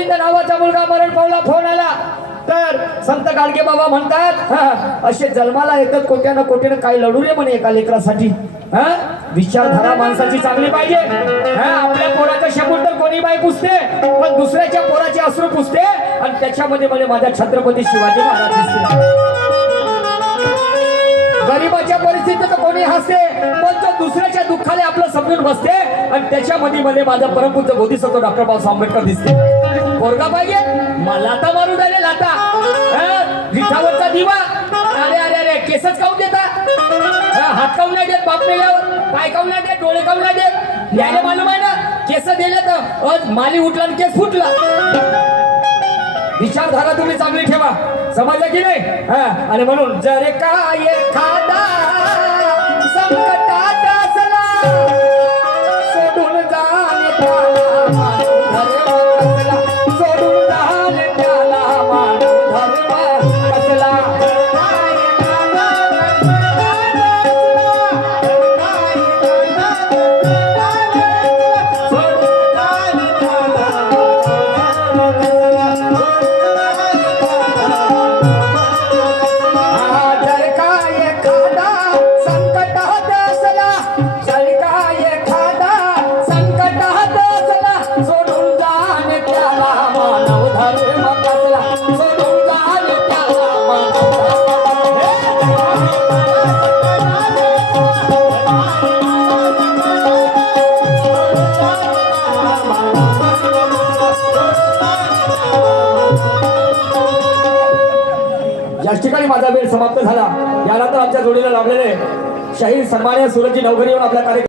गोविंद नावाचा मुलगा मरण पावला, फोन आला तर संत गाडगे बाबा म्हणतात असे जन्माला येतात कोट्यानं कोट्यानं काही लढू रे म्हणे एका लेकरासाठी. विचारधारा माणसाची चांगली पाहिजे. आपल्या पोराचं शब्द तर कोणी बाई पुसते, पण दुसऱ्याच्या पोराचे अश्रू पुसते आणि त्याच्यामध्ये मला माझा छत्रपती शिवाजी महाराज दिसते. गरीबाच्या परिस्थितीत कोणी हसते, पण तो दुसऱ्याच्या दुःखाने आपलं समजून बसते आणि त्याच्यामध्ये मला माझा परमपूज्य बोधिसत्व डॉक्टर बाबासाहेब आंबेडकर दिसते. पोरगा पाहिजे मला तर मारू झाले लाता विठावरचा दिवा. अरे अरे अरे केसच काऊन देता, हात काऊन नाही देत, बाप मेल्यावर पाय काऊन नाही देत, डोळे काऊन नाही देत. यायला मालूम आहे ना केस दिले तर माली उठला आणि केस फुटला. विचारधारा तुम्ही चांगली ठेवा, समजलं की नाही. आणि म्हणून जर काय एखादा संकटात असला सोडून जाणे त्याला मानू धर्म कसला, सोडून जाणे त्याला मानू धर्म कसला. याच ठिकाणी माझा वेळ समाप्त झाला. यानंतर आमच्या जोडीला लाभलेले शाहीर सन्मान्य सूरजजी नवघरी येऊन आपल्या कार्यक्रम